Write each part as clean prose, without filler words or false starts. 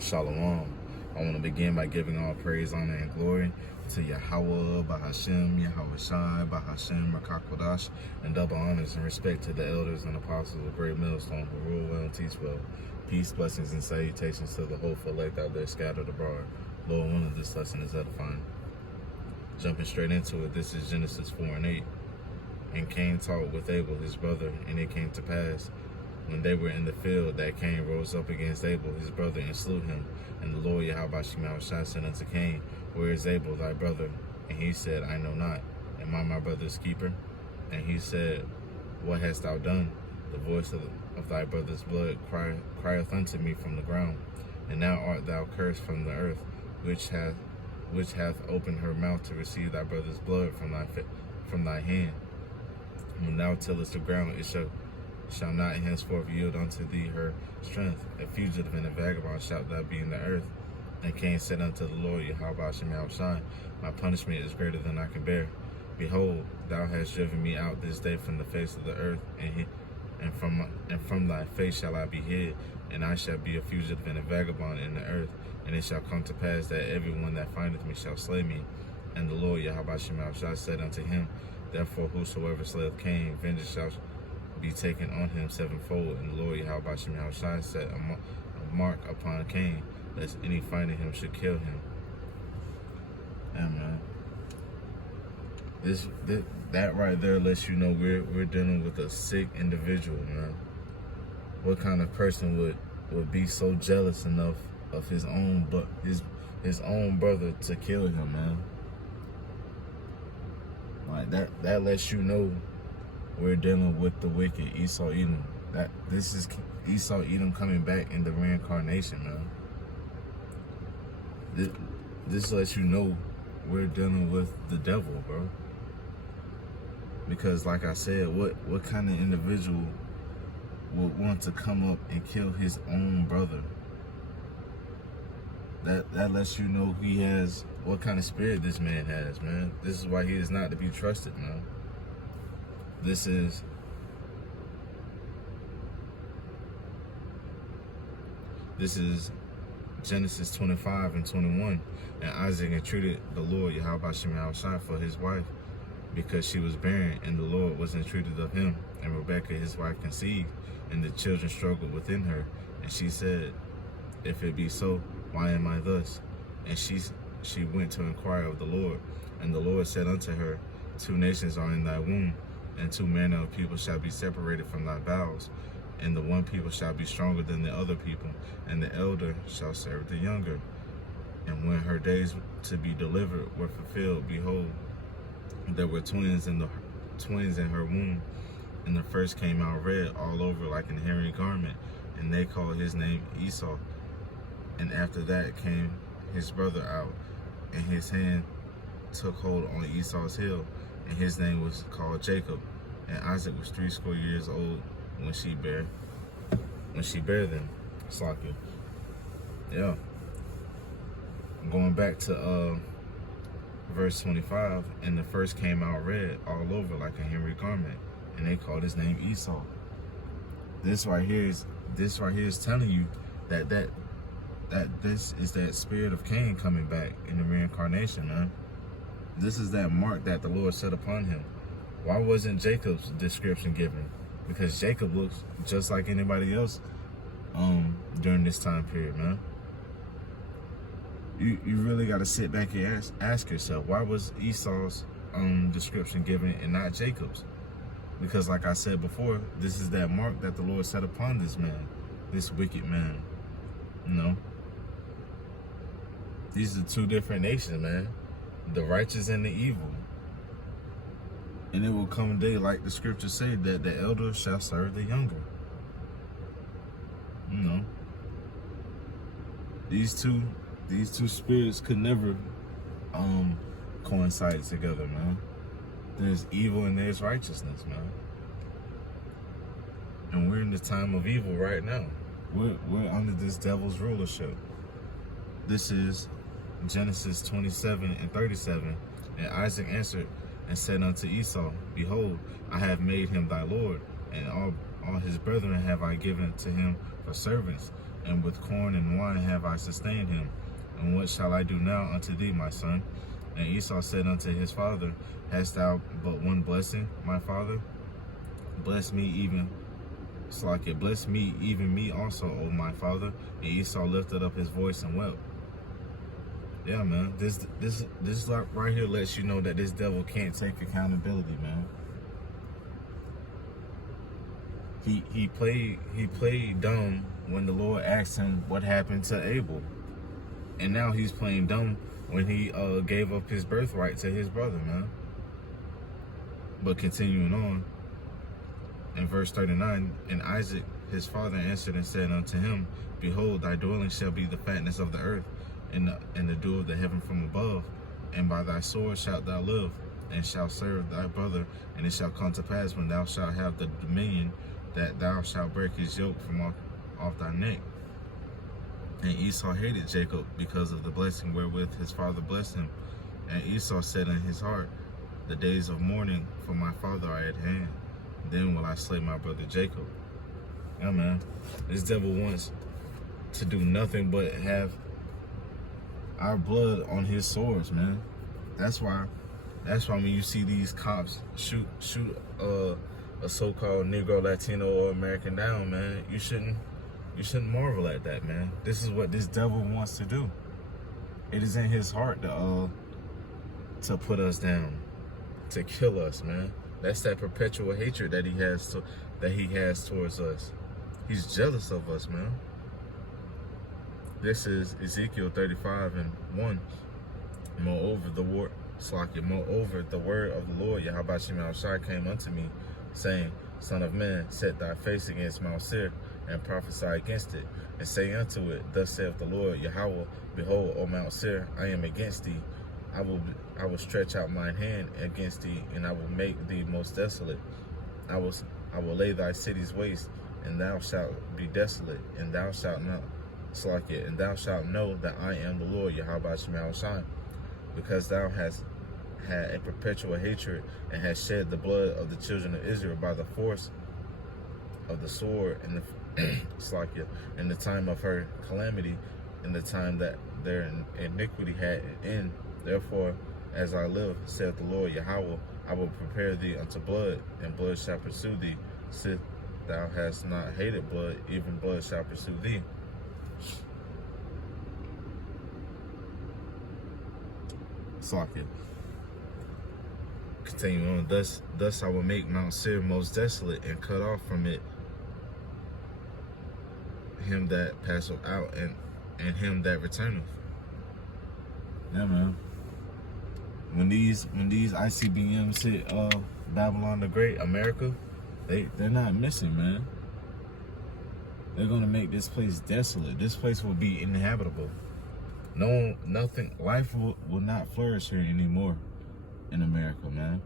Shalom. I want to begin by giving all praise, honor, and glory to Yahweh, Bahashem, Yahweh Shai, Bahashem, Rakakwadash, and double honors and respect to the elders and apostles of Great Millstone who rule well and teach well. Peace, blessings, and salutations to the hopeful elect out there scattered abroad. Lord, one of this lesson is edifying. Jumping straight into it, this is Genesis 4 and 8. And Cain talked with Abel, his brother, and it came to pass, when they were in the field, that Cain rose up against Abel, his brother, and slew him. And the Lord Yahweh Shai said unto Cain, Where is Abel, thy brother? And he said, I know not. Am I my brother's keeper? And he said, What hast thou done? The voice of thy brother's blood crieth unto me from the ground. And now art thou cursed from the earth, which hath opened her mouth to receive thy brother's blood from thy hand. When thou tillest the ground, it shall not henceforth yield unto thee her strength. A fugitive and a vagabond shalt thou be in the earth. And Cain said unto the Lord Yahweh Shai, My punishment is greater than I can bear. Behold, thou hast driven me out this day from the face of the earth, and from thy face shall I be hid, and I shall be a fugitive and a vagabond in the earth. And it shall come to pass that everyone that findeth me shall slay me. And the Lord Yahweh Shai said unto him, Therefore whosoever slayeth Cain, vengeance shall be taken on him sevenfold. And the Lord Yahweh Shai set a mark upon Cain, lest any finding him should kill him. And man, that right there lets you know we're dealing with a sick individual, man. What kind of person would be so jealous enough of his own brother to kill him, man? Like that lets you know we're dealing with the wicked Esau Edom. This is Esau Edom coming back in the reincarnation, man. This lets you know we're dealing with the devil, bro. Because like I said, what kind of individual would want to come up and kill his own brother? That lets you know he has what kind of spirit this man has, man. This is why he is not to be trusted, man. This is Genesis 25 and 21. And Isaac entreated the Lord Yahweh Shai for his wife, because she was barren, and the Lord was entreated of him. And Rebekah his wife conceived, and the children struggled within her. And she said, If it be so, why am I thus? And she went to inquire of the Lord. And the Lord said unto her, 2 nations are in thy womb, and 2 manner of people shall be separated from thy bowels. And the one people shall be stronger than the other people, and the elder shall serve the younger. And when her days to be delivered were fulfilled, behold, there were twins in her womb. And the first came out red all over like an hairy garment, and they called his name Esau. And after that came his brother out, and his hand took hold on Esau's heel, and his name was called Jacob. And Isaac was 60 years old when she bare them. Slakia. Yeah. Going back to verse 25, and the first came out red all over like a hairy garment, and they called his name Esau. This right here is telling you that this is that spirit of Cain coming back in the reincarnation, man. This is that mark that the Lord set upon him. Why wasn't Jacob's description given? Because Jacob looks just like anybody else during this time period, man. You really got to sit back and ask yourself, why was Esau's description given and not Jacob's? Because like I said before, this is that mark that the Lord set upon this man, this wicked man. You know? These are 2 different nations, man. The righteous and the evil. And it will come a day, like the scriptures say, that the elder shall serve the younger. You know? These two spirits could never coincide together, man. There's evil and there's righteousness, man. And we're in the time of evil right now. We're under this devil's rulership. This is Genesis 27 and 37. And Isaac answered and said unto Esau, Behold, I have made him thy lord, and all his brethren have I given to him for servants. and with corn and wine have I sustained him. And what shall I do now unto thee, my son? And Esau said unto his father, Hast thou but one blessing, my father? Bless me even, bless me even me also, O my father. And Esau lifted up his voice and wept. Yeah, man. This right here lets you know that this devil can't take accountability, man. He played dumb when the Lord asked him what happened to Abel, and now he's playing dumb when he gave up his birthright to his brother, man. But continuing on, in verse 39, and Isaac his father answered and said unto him, Behold, thy dwelling shall be the fatness of the earth, and the dew of the heaven from above, and by thy sword shalt thou live, and shalt serve thy brother. And it shall come to pass, when thou shalt have the dominion, that thou shalt break his yoke from off thy neck. And Esau hated Jacob because of the blessing wherewith his father blessed him. And Esau said in his heart, The days of mourning for my father are at hand. Then will I slay my brother Jacob. Yeah, man. This devil wants to do nothing but have our blood on his swords, man. That's why when you see these cops shoot a so-called Negro, Latino, or American down, man, you shouldn't marvel at that, man. This is what this devil wants to do. It is in his heart to put us down, to kill us, man. That's that perpetual hatred that he has towards us. He's jealous of us, man. This is Ezekiel 35:1. Moreover, the word of the Lord Yahweh Shai came unto me, saying, Son of man, set thy face against Mount Seir, and prophesy against it, and say unto it, Thus saith the Lord Yahweh, Behold, O Mount Seir, I am against thee. I will stretch out mine hand against thee, and I will make thee most desolate. I will lay thy cities waste, and thou shalt be desolate, and thou shalt not slack it, and thou shalt know that I am the Lord Yahweh Shai, because thou hast had a perpetual hatred, and hast shed the blood of the children of Israel by the force of the sword in the in the time of her calamity, in the time that their iniquity had an end. Therefore, as I live, saith the Lord Yahweh, I will prepare thee unto blood, and blood shall pursue thee. Sith thou hast not hated blood, even blood shall pursue thee. Slack. Continue on. Thus I will make Mount Seir most desolate, and cut off from it him that passeth out, and him that returneth. Yeah, man. When these ICBMs hit Babylon the Great, America, they're not missing, man. They're gonna make this place desolate. This place will be inhabitable. Nothing. Life will not flourish here anymore in America, man.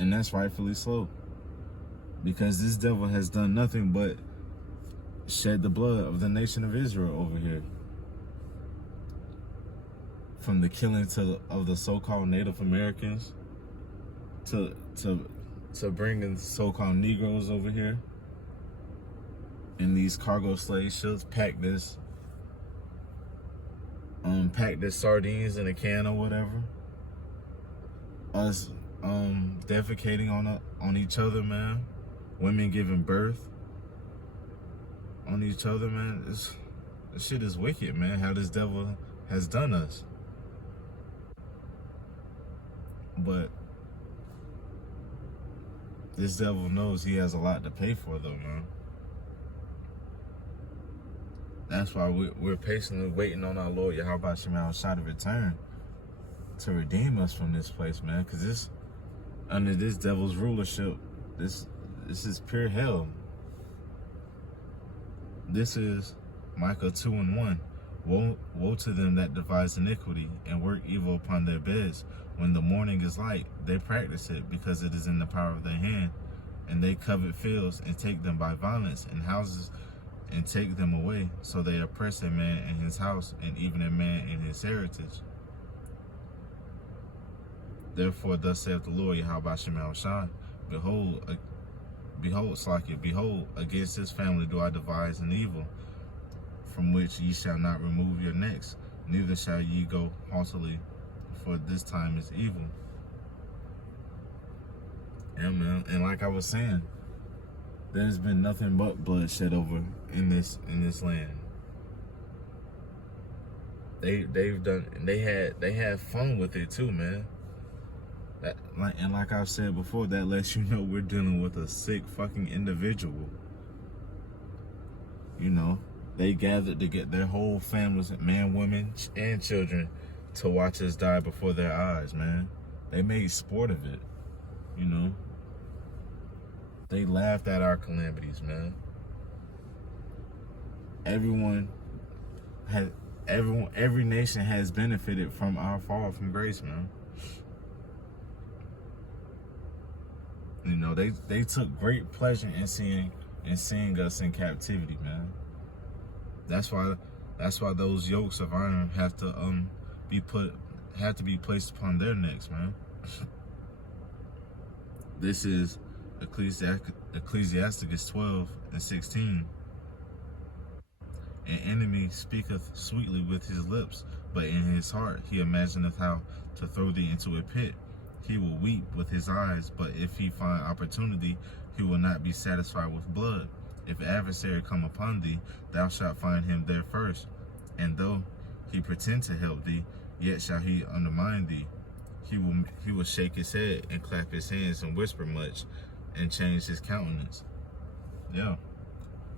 And that's rightfully so, because this devil has done nothing but shed the blood of the nation of Israel over here. From the killing of the so-called Native Americans to bringing so-called Negroes over here in these cargo slave ships, pack this sardines in a can or whatever. Us defecating on each other, man. Women giving birth on each other, man. This shit is wicked, man. How this devil has done us. But this devil knows he has a lot to pay for, though, man. That's why we're patiently waiting on our Lord Yahweh Shai to return to redeem us from this place, man. Because under this devil's rulership, this is pure hell. This is Micah 2:1. Woe to them that devise iniquity and work evil upon their beds. When the morning is light, they practice it, because it is in the power of their hand. And they covet fields and take them by violence, and houses and take them away. So they oppress a man in his house, and even a man in his heritage. Therefore, thus saith the Lord Yahweh Shai, Behold, Slakia, behold, against this family do I devise an evil, from which ye shall not remove your necks, neither shall ye go haughtily, for this time is evil. Yeah, man. And like I was saying, there's been nothing but bloodshed over in this land. They had fun with it too, man. Like I've said before, that lets you know we're dealing with a sick fucking individual. You know, they gathered to get their whole families, men, women, and children, to watch us die before their eyes, man. They made sport of it, you know. They laughed at our calamities, man. Every nation has benefited from our fall from grace, man. You know, they took great pleasure in seeing us in captivity, man. That's why those yokes of iron have to be placed upon their necks, man. This is Ecclesiasticus 12:16. An enemy speaketh sweetly with his lips, but in his heart he imagineth how to throw thee into a pit. He will weep with his eyes, but if he find opportunity, he will not be satisfied with blood. If adversary come upon thee, thou shalt find him there first. And though he pretend to help thee, yet shall he undermine thee. He will shake his head and clap his hands and whisper much and change his countenance. Yeah.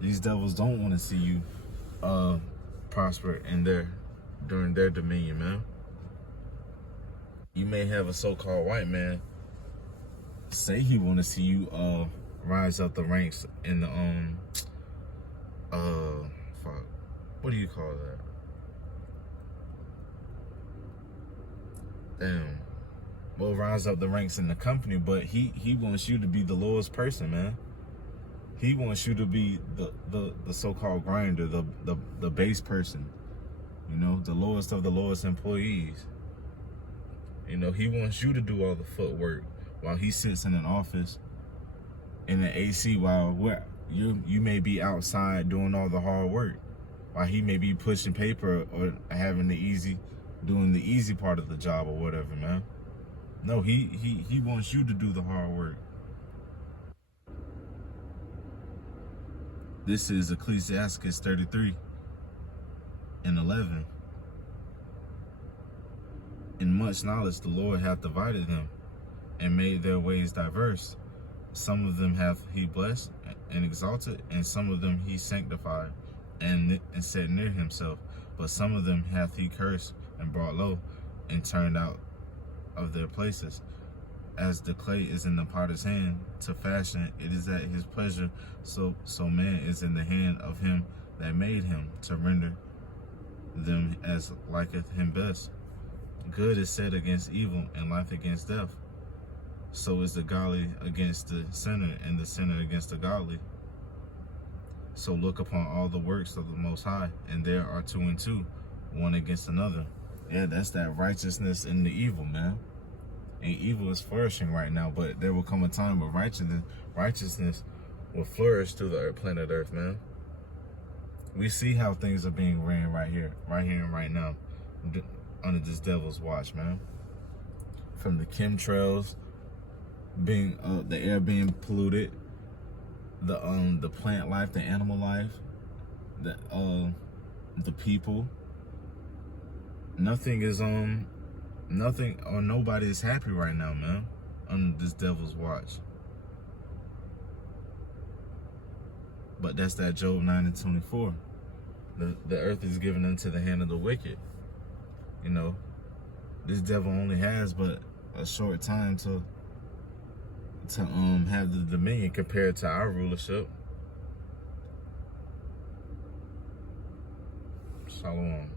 These devils don't want to see you prosper during their dominion, man. You may have a so-called white man say he want to see you rise up the ranks in the what do you call that? Damn. Well, rise up the ranks in the company, but he wants you to be the lowest person, man. He wants you to be the so-called grinder, the base person, you know, the lowest of the lowest employees. You know, he wants you to do all the footwork while he sits in an office in an AC while you may be outside doing all the hard work, while he may be pushing paper or doing the easy part of the job or whatever, man. No, he wants you to do the hard work. This is Ecclesiasticus 33:11. In much knowledge the Lord hath divided them, and made their ways diverse. Some of them hath he blessed and exalted, and some of them he sanctified and set near himself. But some of them hath he cursed and brought low, and turned out of their places. As the clay is in the potter's hand to fashion, it is at his pleasure, so man is in the hand of him that made him, to render them as liketh him best. Good is said against evil, and life against death. So is the godly against the sinner, and the sinner against the godly. So look upon all the works of the Most High, and there are 2 and 2, one against another. Yeah, that's that righteousness and the evil, man. And evil is flourishing right now, but there will come a time where righteousness will flourish through the planet Earth, man. We see how things are being ran right here and right now, under this devil's watch, man. From the chemtrails being, the air being polluted, the plant life, the animal life, the people. Nothing or nobody is happy right now, man, under this devil's watch. But that's that Job 9:24. The earth is given into the hand of the wicked. You know, this devil only has but a short time to have the dominion compared to our rulership. Shalom.